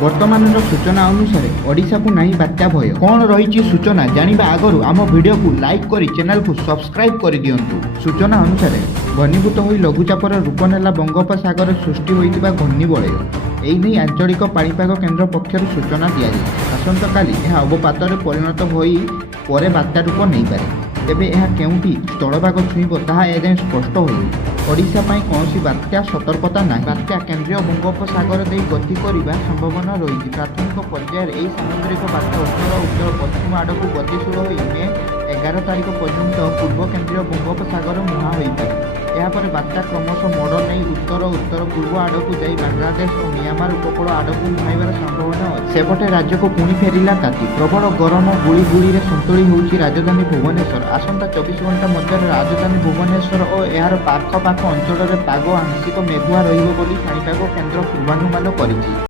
ବର୍ତ୍ତମାନର ସୂଚନା ଅନୁସାରେ ଓଡ଼ିଶାକୁ ନାହିଁ ବାତ୍ୟା ଭୟ। କ'ଣ ରହିଛି ସୂଚନା ଜାଣିବା ଆଗରୁ ଆମ ଭିଡ଼ିଓକୁ ଲାଇକ୍ କରି ଚ୍ୟାନେଲକୁ ସବସ୍କ୍ରାଇବ୍ କରିଦିଅନ୍ତୁ। ସୂଚନା ଅନୁସାରେ ଘନୀଭୂତ ହୋଇ ଲଘୁଚାପର ରୂପ ନେଲା ବଙ୍ଗୋପସାଗରରେ ସୃଷ୍ଟି ହୋଇଥିବା ଘୂର୍ଣ୍ଣିବଳୟ। ଏହି ନେଇ ଆଞ୍ଚଳିକ ପାଣିପାଗ କେନ୍ଦ୍ର ପକ୍ଷରୁ ସୂଚନା ଦିଆଯାଇଛି। ଆସନ୍ତାକାଲି ଏହା ଅବପାତରେ ପରିଣତ ହୋଇ ପରେ ବାତ୍ୟା ରୂପ ନେଇପାରେ। ତେବେ ଏହା କେଉଁଠି ସ୍ଥଳଭାଗ ଛୁଇଁବ ତାହା ଏଯାଏଁ ସ୍ପଷ୍ଟ ହୋଇନି। ଓଡ଼ିଶା ପାଇଁ କୌଣସି ବାତ୍ୟା ସତର୍କତା ନାହିଁ। ବାତ୍ୟା କେନ୍ଦ୍ରୀୟ ବଙ୍ଗୋପସାଗର ଦେଇ ଗତି କରିବା ସମ୍ଭାବନା ରହିଛି। ପ୍ରାଥମିକ ପର୍ଯ୍ୟାୟରେ ଏହି ସାମୁଦ୍ରିକ ବାତ୍ୟା ଉତ୍ତର ପଶ୍ଚିମ ଆଡ଼କୁ ଗତିଶୀଳ ହୋଇ ମେ 11 ତାରିଖ ପର୍ଯ୍ୟନ୍ତ ପୂର୍ବ କେନ୍ଦ୍ରୀୟ ବଙ୍ଗୋପସାଗର ମୁହାଁ ହୋଇପାରେ। ଏହାପରେ ବାତ୍ୟା କ୍ରମଶଃ ମୋଡ଼ ନେଇ ଉତ୍ତର ପୂର୍ବ ଆଡ଼କୁ ଯାଇ ବାଂଲାଦେଶ ଓ ମିଆଁମାର ଉପକୂଳ ଆଡ଼କୁ ମୁହାଁଇବାର ସମ୍ଭାବନା ଅଛି। ସେପଟେ ରାଜ୍ୟକୁ ପୁଣି ଫେରିଲା ତାତି। ପ୍ରବଳ ଗରମ ଗୁଳିରେ ସନ୍ତୁଳି ହେଉଛି ରାଜଧାନୀ ଭୁବନେଶ୍ୱର। ଆସନ୍ତା 24 ଘଣ୍ଟା ମଧ୍ୟରେ ରାଜଧାନୀ ଭୁବନେଶ୍ୱର ଓ ଏହାର ପାଖ ଅଞ୍ଚଳରେ ପାଗ ଆଂଶିକ ମେଘୁଆ ରହିବ ବୋଲି ପାଣିପାଗ କେନ୍ଦ୍ର ପୂର୍ବାନୁମାନ କରିଛି।